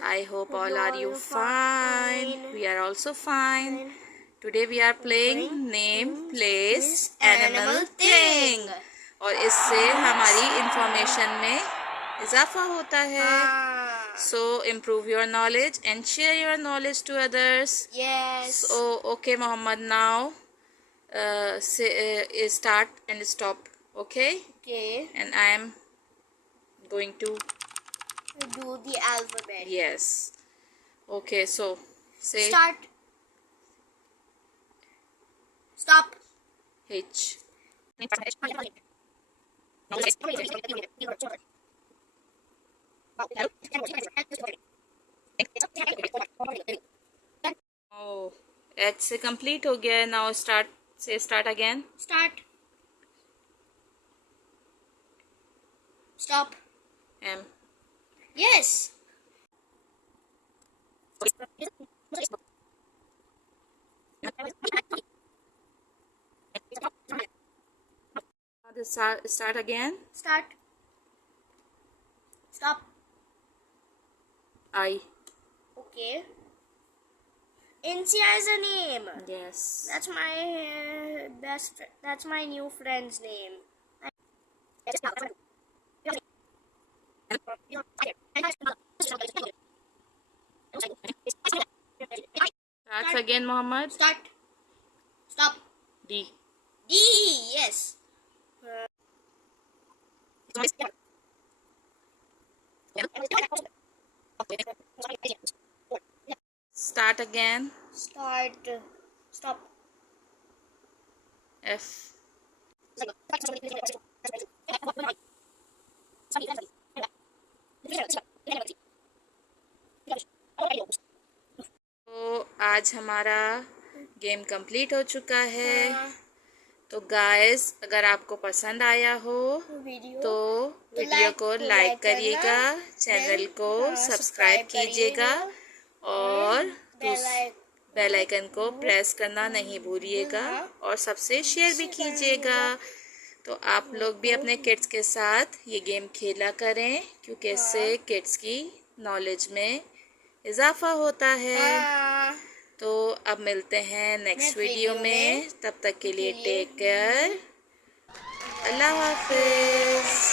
I hope all are you fine. We are also fine. Today we are playing name, place, animal, thing. और इससे हमारी information में इजाफा होता है. So improve your knowledge and share your knowledge to others. Yes. So okay, Muhammad, now start and stop. Okay. Okay. And I am going to Do the alphabet. yes. Okay, so say Start. Stop. H. Oh, H से complete हो गया है. Now start again. Start. Stop. M. Yes. Start again. Start. Stop. I. Okay. Insia is a name. Yes. That's my That's my new friend's name. Starts again, Muhammad. Start. Stop. D. D. Yes. Start again. Start. Stop. F. तो आज हमारा game complete हो चुका है. तो guys, अगर आपको पसंद आया हो तो वीडियो को लाइक करिएगा, चैनल को सब्सक्राइब कीजिएगा और बेल आइकन को प्रेस करना नहीं भूलिएगा और सबसे शेयर भी कीजिएगा. तो आप लोग भी अपने किड्स के साथ ये गेम खेला करें क्योंकि इससे किड्स की नॉलेज में इजाफा होता है. तो अब मिलते हैं नेक्स्ट वीडियो में. तब तक के लिए टेक केयर. अल्लाह हाफिज.